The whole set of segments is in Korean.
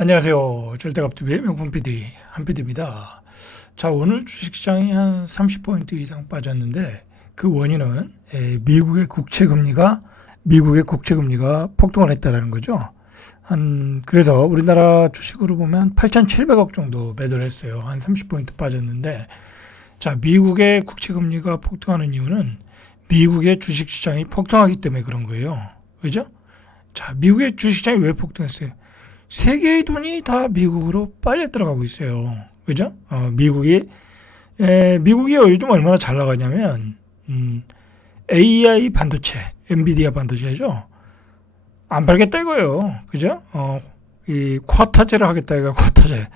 안녕하세요. 절대값TV의 명품 PD 한PD입니다. 자, 오늘 주식시장이 한 30포인트 이상 빠졌는데 그 원인은 미국의 국채 금리가 폭등을 했다라는 거죠. 그래서 우리나라 주식으로 보면 8,700억 정도 매도를 했어요. 한 30포인트 빠졌는데, 자, 미국의 국채 금리가 폭등하는 이유는 미국의 주식시장이 폭등하기 때문에 그런 거예요. 그죠? 자, 미국의 주식시장이 왜 폭등했어요? 세계의 돈이 다 미국으로 빨려 들어가고 있어요. 그죠? 미국이 요즘 얼마나 잘 나가냐면, AI 반도체, 엔비디아 반도체죠? 안 팔겠다 이거예요. 그죠? 이 쿼터제를 하겠다 이거 쿼터제.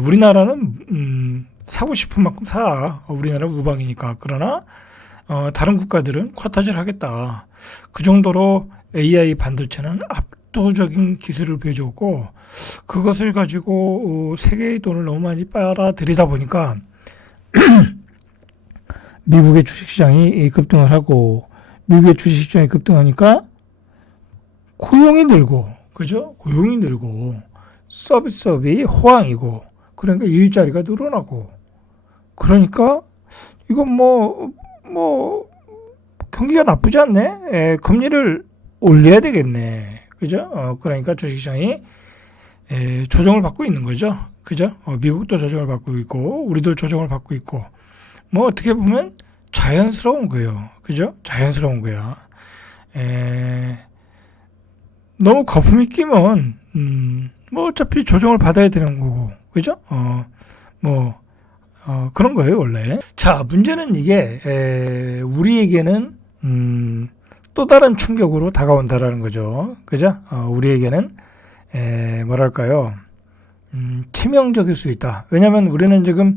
우리나라는, 사고 싶은 만큼 사. 우리나라 우방이니까. 그러나, 다른 국가들은 쿼터제를 하겠다. 그 정도로 AI 반도체는 압도적인 기술을 보여줬고, 그것을 가지고 세계의 돈을 너무 많이 빨아들이다 보니까 미국의 주식시장이 급등을 하고, 미국의 주식시장이 급등하니까 고용이 늘고, 그죠? 고용이 늘고 서비스업이 호황이고, 그러니까 일자리가 늘어나고, 그러니까 이건 경기가 나쁘지 않네. 금리를 올려야 되겠네. 그죠? 그러니까 주식시장이 조정을 받고 있는 거죠. 그죠? 미국도 조정을 받고 있고, 우리도 조정을 받고 있고, 어떻게 보면 자연스러운 거예요. 그죠? 자연스러운 거야. 너무 거품이 끼면, 어차피 조정을 받아야 되는 거고, 그죠? 그런 거예요, 원래. 자, 문제는 이게, 우리에게는, 또 다른 충격으로 다가온다라는 거죠. 그죠? 우리에게는, 뭐랄까요. 치명적일 수 있다. 왜냐면 우리는 지금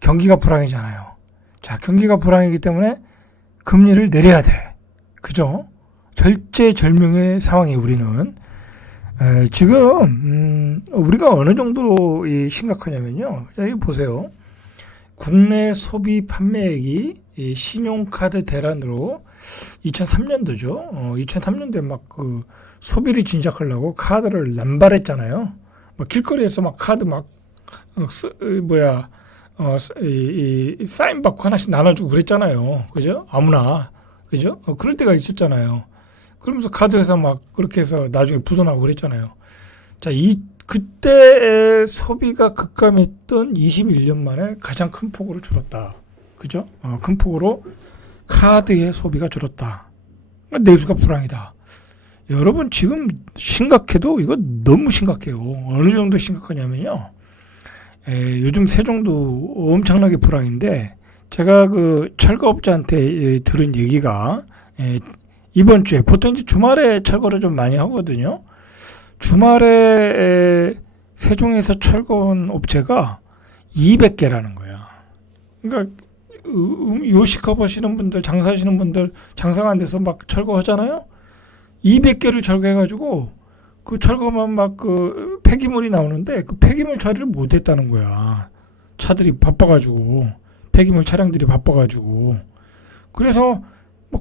경기가 불황이잖아요. 자, 경기가 불황이기 때문에 금리를 내려야 돼. 그죠? 절제절명의 상황이 우리는. 지금, 우리가 어느 정도로 심각하냐면요. 자, 이거 보세요. 국내 소비 판매액이 신용카드 대란으로 2003년도죠. 2003년도에 막 소비를 진작하려고 카드를 남발했잖아요. 길거리에서 막 카드 사인 받고 하나씩 나눠주고 그랬잖아요. 그죠? 아무나. 그죠? 그럴 때가 있었잖아요. 그러면서 카드 회사 막 그렇게 해서 나중에 부도나고 그랬잖아요. 자, 그때 소비가 급감했던 21년 만에 가장 큰 폭으로 줄었다. 그죠? 큰 폭으로 카드의 소비가 줄었다. 내수가 불황이다. 여러분 지금 심각해도 이거 너무 심각해요. 어느 정도 심각하냐면요. 요즘 세종도 엄청나게 불황인데, 제가 그 철거업자한테 들은 얘기가, 이번 주에 보통 이제 주말에 철거를 좀 많이 하거든요. 주말에 세종에서 철거한 업체가 200개라는 거야. 그러니까 요식업 하시는 분들, 장사하시는 분들 장사가 안 돼서 막 철거하잖아요. 200개를 철거해가지고 그 철거만 막 폐기물이 나오는데 그 폐기물 처리를 못했다는 거야. 차들이 바빠가지고, 폐기물 차량들이 바빠가지고. 그래서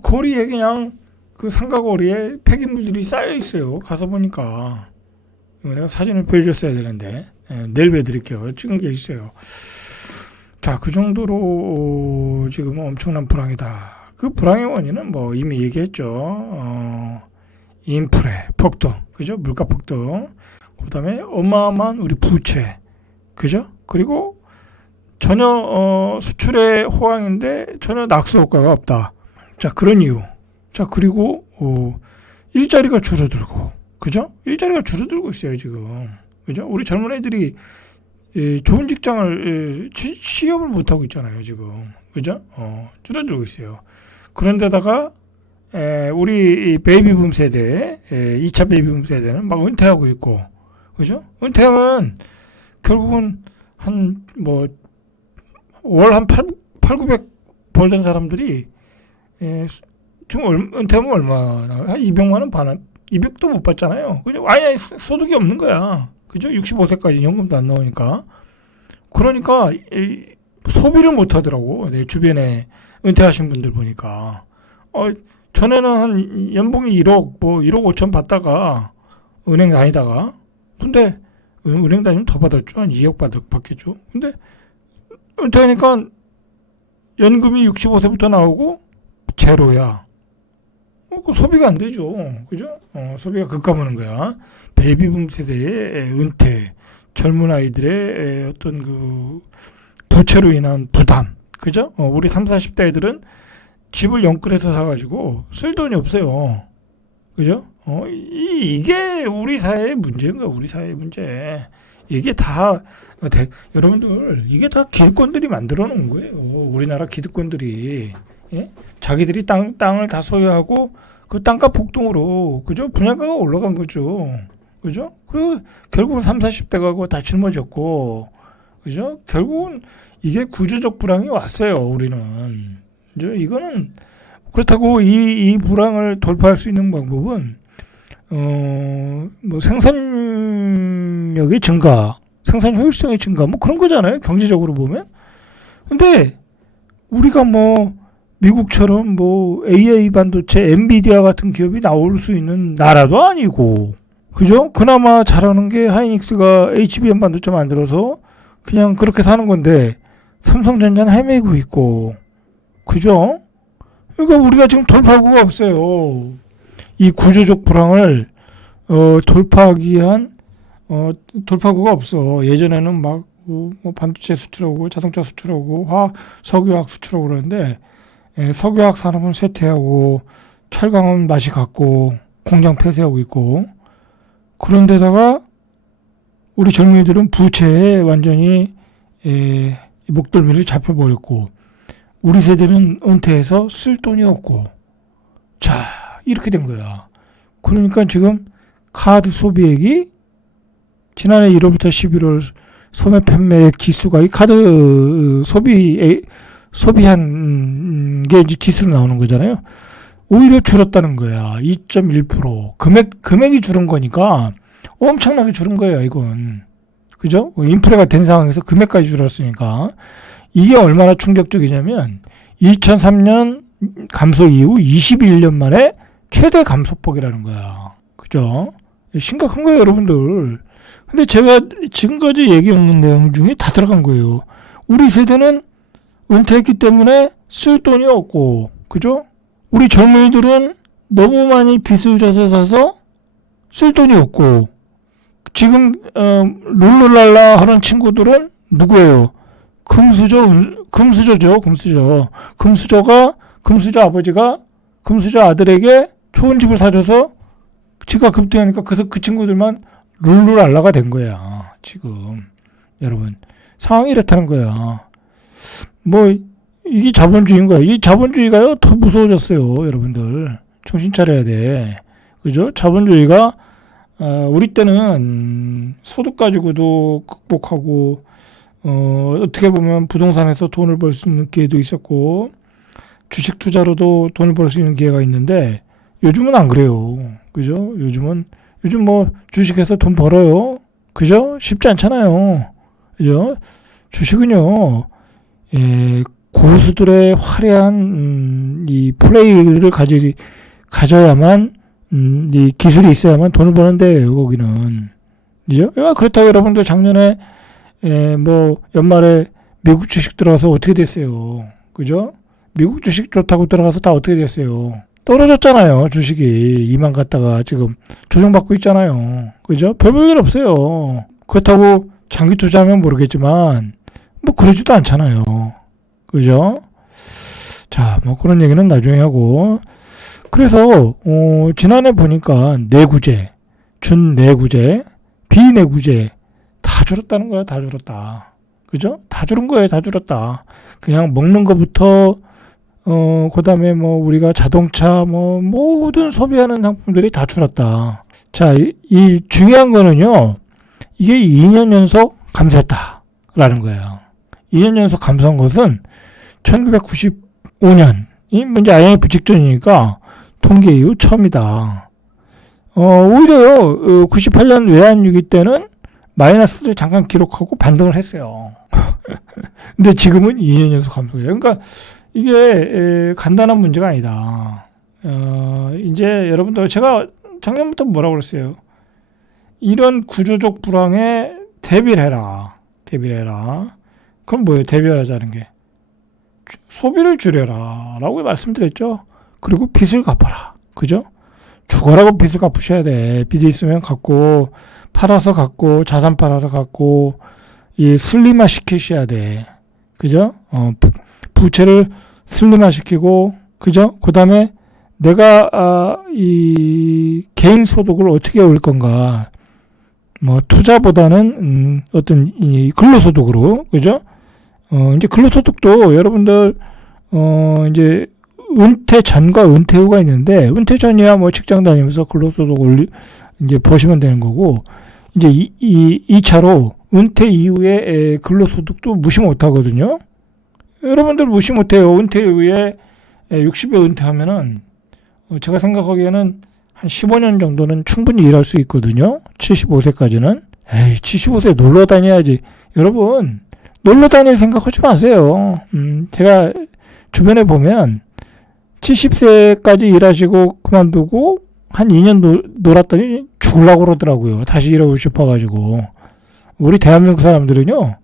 거리에 그냥 그 상가거리에 폐기물들이 쌓여 있어요. 가서 보니까. 내가 사진을 보여줬어야 되는데, 내일 보여드릴게요. 찍은 게 있어요. 자, 그 정도로 지금 엄청난 불황이다. 그 불황의 원인은 이미 얘기했죠. 인플레, 폭등, 그죠? 물가 폭등. 그 다음에 어마어마한 우리 부채, 그죠? 그리고 전혀 수출의 호황인데 전혀 낙수 효과가 없다. 자, 그런 이유. 자, 그리고 일자리가 줄어들고, 그죠? 일자리가 줄어들고 있어요, 지금. 그죠? 우리 젊은 애들이 좋은 직장을 취업을 못 하고 있잖아요, 지금. 그죠? 줄어들고 있어요. 그런데다가 우리 베이비붐 세대, 2차 베이비붐 세대는 막 은퇴하고 있고, 그죠? 은퇴하면 결국은 월 한 900 벌던 사람들이, 지금 은퇴하면 얼마나, 한 200만 원 받는, 200도 못 받잖아요. 그죠? 아니, 소득이 없는 거야. 그죠? 65세까지 연금도 안 나오니까. 그러니까, 소비를 못 하더라고. 내 주변에 은퇴하신 분들 보니까. 전에는 한 연봉이 1억 5천 받다가 은행 다니다가, 근데 은행 다니면 더 받았죠. 한 2억 받겠죠. 근데 은퇴하니까 연금이 65세부터 나오고 제로야. 그 소비가 안 되죠. 그죠? 소비가 급감하는 거야. 베이비붐 세대의 은퇴, 젊은 아이들의 어떤 그 부채로 인한 부담. 그죠? 우리 30, 40대 애들은 집을 영끌해서 사가지고 쓸 돈이 없어요. 그죠? 이게 우리 사회의 문제인가, 우리 사회의 문제. 이게 다, 여러분들, 이게 다 기득권들이 만들어 놓은 거예요. 우리나라 기득권들이. 예? 자기들이 땅을 다 소유하고 그 땅값 폭등으로, 그죠? 분양가가 올라간 거죠. 그죠? 그리고 결국은 30, 40대 가고 다 짊어졌고, 그죠? 결국은 이게 구조적 불황이 왔어요, 우리는. 그죠? 이거는, 그렇다고 이 불황을 돌파할 수 있는 방법은, 뭐 생산력의 증가, 생산 효율성의 증가, 뭐 그런 거잖아요, 경제적으로 보면. 근데 우리가 뭐 미국처럼 뭐 AI 반도체, 엔비디아 같은 기업이 나올 수 있는 나라도 아니고, 그죠? 그나마 잘하는 게 하이닉스가 HBM 반도체 만들어서 그냥 그렇게 사는 건데, 삼성전자는 헤매고 있고, 그죠? 그러니까 우리가 지금 돌파구가 없어요. 이 구조적 불황을 돌파하기 위한 돌파구가 없어. 예전에는 막 뭐 반도체 수출하고 자동차 수출하고 석유화학 수출하고 그러는데, 석유화학 산업은 쇠퇴하고 철강은 맛이 갔고 공장 폐쇄하고 있고, 그런데다가 우리 젊은이들은 부채에 완전히 목덜미를 잡혀버렸고, 우리 세대는 은퇴해서 쓸 돈이 없고, 자, 이렇게 된 거야. 그러니까 지금 카드 소비액이 지난해 1월부터 11월 소매 판매액 지수가 이 카드 소비한 게 이제 지수로 나오는 거잖아요. 오히려 줄었다는 거야. 2.1%. 금액이 줄은 거니까 엄청나게 줄은 거예요, 이건. 그죠? 인플레가 된 상황에서 금액까지 줄었으니까. 이게 얼마나 충격적이냐면 2003년 감소 이후 21년 만에 최대 감소폭이라는 거야. 그죠? 심각한 거예요, 여러분들. 근데 제가 지금까지 얘기했는 내용 중에 다 들어간 거예요. 우리 세대는 은퇴했기 때문에 쓸 돈이 없고, 그죠? 우리 젊은이들은 너무 많이 빚을 져서 사서 쓸 돈이 없고, 지금 룰루랄라 하는 친구들은 누구예요? 금수저죠. 금수저 아버지가 금수저 아들에게 좋은 집을 사줘서 지가 급등하니까 그 친구들만 룰루랄라가 된 거야. 지금 여러분 상황이 이렇다는 거야. 뭐 이게 자본주의인 거야. 이 자본주의가요 더 무서워졌어요, 여러분들. 정신 차려야 돼. 그죠? 자본주의가 우리 때는 소득 가지고도 극복하고, 어떻게 보면 부동산에서 돈을 벌 수 있는 기회도 있었고, 주식 투자로도 돈을 벌 수 있는 기회가 있는데, 요즘은 안 그래요. 그죠? 요즘 뭐 주식해서 돈 벌어요. 그죠? 쉽지 않잖아요. 그죠? 주식은요, 고수들의 화려한 이 플레이를 가져야만, 이 기술이 있어야만 돈을 버는데, 거기는. 그죠? 그렇다고 여러분들 작년에, 뭐, 연말에 미국 주식 들어가서 어떻게 됐어요? 그죠? 미국 주식 좋다고 들어가서 다 어떻게 됐어요? 떨어졌잖아요, 주식이. 이만 갔다가 지금 조정받고 있잖아요. 그죠? 별 볼 일 없어요. 그렇다고 장기 투자하면 모르겠지만, 뭐, 그러지도 않잖아요. 그죠? 자, 뭐, 그런 얘기는 나중에 하고. 그래서, 지난해 보니까 내구재, 준내구재, 비내구재, 다 줄었다는 거야, 다 줄었다. 그죠? 다 줄은 거예요, 다 줄었다. 그냥 먹는 거부터, 그 다음에 뭐, 우리가 자동차, 뭐, 모든 소비하는 상품들이 다 줄었다. 자, 이 중요한 거는요, 이게 2년 연속 감소했다. 라는 거예요. 2년 연속 감소한 것은 1995년, 이 문제 IMF 직전이니까 통계 이후 처음이다. 오히려요, 98년 외환위기 때는 마이너스를 잠깐 기록하고 반등을 했어요. 근데 지금은 2년 연속 감소예요. 그러니까 이게 간단한 문제가 아니다. 이제 여러분들 제가 작년부터 뭐라고 그랬어요? 이런 구조적 불황에 대비를 해라. 그럼 뭐예요? 대비하자는 게 소비를 줄여라 라고 말씀드렸죠. 그리고 빚을 갚아라. 그죠? 죽어라고 빚을 갚으셔야 돼. 빚이 있으면 갚고, 팔아서 갚고, 자산 팔아서 갚고, 이 슬림화 시키셔야 돼. 그죠? 부채를 슬림화 시키고, 그죠? 그 다음에 내가, 이 개인 소득을 어떻게 올 건가. 뭐, 투자보다는, 어떤, 이 근로소득으로, 그죠? 이제 근로소득도 여러분들, 이제, 은퇴 전과 은퇴 후가 있는데, 은퇴 전이야 뭐 직장 다니면서 근로소득 이제 보시면 되는 거고, 이제 이 차로 은퇴 이후에 근로소득도 무시 못 하거든요. 여러분들 무시 못 해요. 은퇴 이후에 60에 은퇴하면은, 제가 생각하기에는 한 15년 정도는 충분히 일할 수 있거든요. 75세까지는. 75세 놀러 다녀야지. 여러분, 놀러 다닐 생각하지 마세요. 제가 주변에 보면, 70세까지 일하시고 그만두고 한 2년 놀았더니 죽으려고 그러더라고요. 다시 일하고 싶어가지고. 우리 대한민국 사람들은요,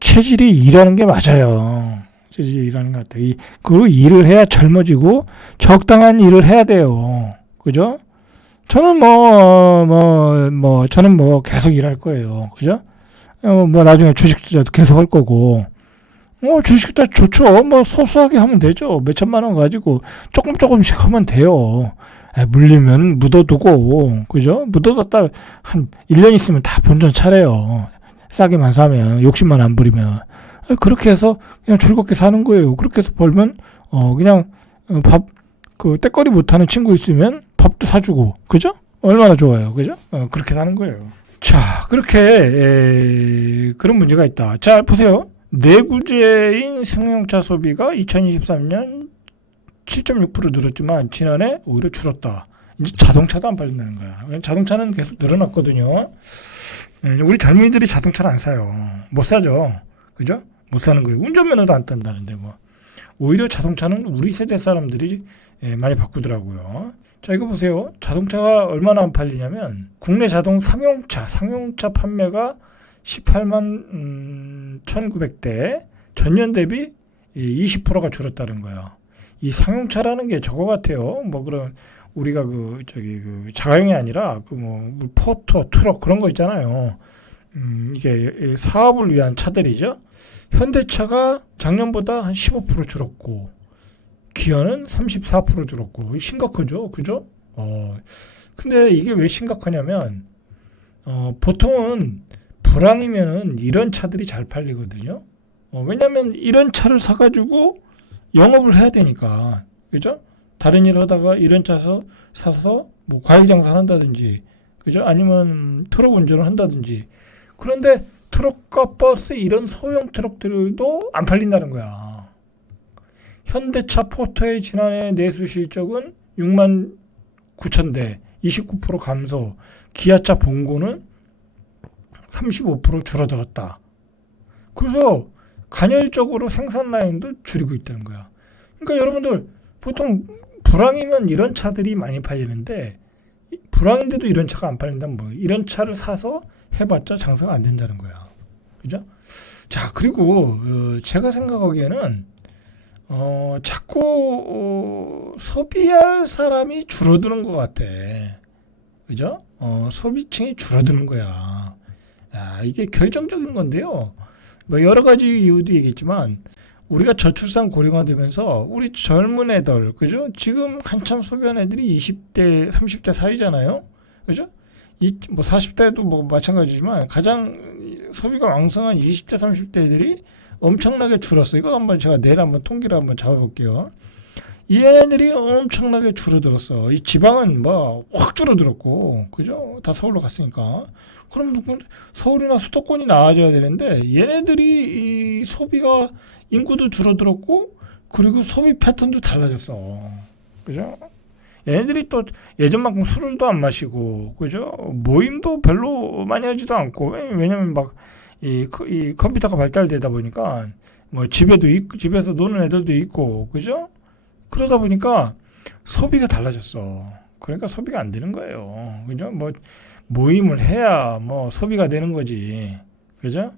체질이 일하는 게 맞아요. 체질이 일하는 것 같아요. 그리고 일을 해야 젊어지고 적당한 일을 해야 돼요. 그죠? 저는 저는 계속 일할 거예요. 그죠? 나중에 주식 투자도 계속 할 거고. 주식 투자 좋죠. 소소하게 하면 되죠. 몇 천만 원 가지고 조금씩 하면 돼요. 물리면 묻어두고, 그죠? 묻어뒀다 한 1년 있으면 다 본전 차려요. 싸게만 사면, 욕심만 안 부리면. 그렇게 해서 그냥 즐겁게 사는 거예요. 그렇게 해서 벌면, 그냥 때거리 못하는 친구 있으면 밥도 사주고, 그죠? 얼마나 좋아요. 그죠? 그렇게 사는 거예요. 자, 그렇게, 그런 문제가 있다. 자, 보세요. 내구재인 승용차 소비가 2023년 7.6% 늘었지만 지난해 오히려 줄었다. 이제 자동차도 안 팔린다는 거야. 자동차는 계속 늘어났거든요. 우리 젊은이들이 자동차를 안 사요. 못 사죠. 그죠? 못 사는 거예요. 운전면허도 안 딴다는데 뭐. 오히려 자동차는 우리 세대 사람들이 많이 바꾸더라고요. 자, 이거 보세요. 자동차가 얼마나 안 팔리냐면 국내 상용차 판매가 18만 1,900대, 전년 대비 20%가 줄었다는 거야. 이 상용차라는 게 저거 같아요. 그런 우리가 자가용이 아니라 포터, 트럭 그런 거 있잖아요. 이게 사업을 위한 차들이죠. 현대차가 작년보다 한 15% 줄었고, 기아는 34% 줄었고, 심각하죠, 그죠? 근데 이게 왜 심각하냐면, 보통은 불황이면은 이런 차들이 잘 팔리거든요. 왜냐면 이런 차를 사가지고 영업을 해야 되니까. 그죠? 다른 일 하다가 이런 차 사서 과일 장사를 한다든지, 그죠? 아니면 트럭 운전을 한다든지. 그런데 트럭과 버스 이런 소형 트럭들도 안 팔린다는 거야. 현대차 포터의 지난해 내수 실적은 6만 9천 대, 29% 감소. 기아차 봉고는 35% 줄어들었다. 그래서 간헐적으로 생산 라인도 줄이고 있다는 거야. 그러니까 여러분들 보통 불황이면 이런 차들이 많이 팔리는데 불황인데도 이런 차가 안 팔린다면 이런 차를 사서 해봤자 장사가 안 된다는 거야. 그죠? 자, 그리고 제가 생각하기에는 자꾸 소비할 사람이 줄어드는 것 같아. 그죠? 소비층이 줄어드는 거야. 이게 결정적인 건데요. 여러 가지 이유도 얘기했지만 우리가 저출산 고령화 되면서 우리 젊은 애들, 그죠? 지금 한참 소비한 애들이 20대, 30대 사이잖아요. 그죠? 40대도 마찬가지지만 가장 소비가 왕성한 20대, 30대 애들이 엄청나게 줄었어요. 이거 제가 내일 한번 통계를 한번 잡아볼게요. 이 애들이 엄청나게 줄어들었어. 이 지방은 확 줄어들었고, 그죠? 다 서울로 갔으니까. 그럼 서울이나 수도권이 나아져야 되는데 얘네들이 이 소비가 인구도 줄어들었고 그리고 소비 패턴도 달라졌어. 그죠? 얘네들이 또 예전만큼 술도 안 마시고, 그죠? 모임도 별로 많이 하지도 않고, 왜냐면 이 컴퓨터가 발달되다 보니까 집에도 있고, 집에서 노는 애들도 있고, 그죠? 그러다 보니까 소비가 달라졌어. 그러니까 소비가 안 되는 거예요. 그죠? 모임을 해야 뭐 소비가 되는 거지. 그죠?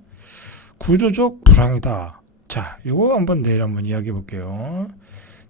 구조적 불황이다. 자, 이거 한번 내일 한번 이야기해 볼게요.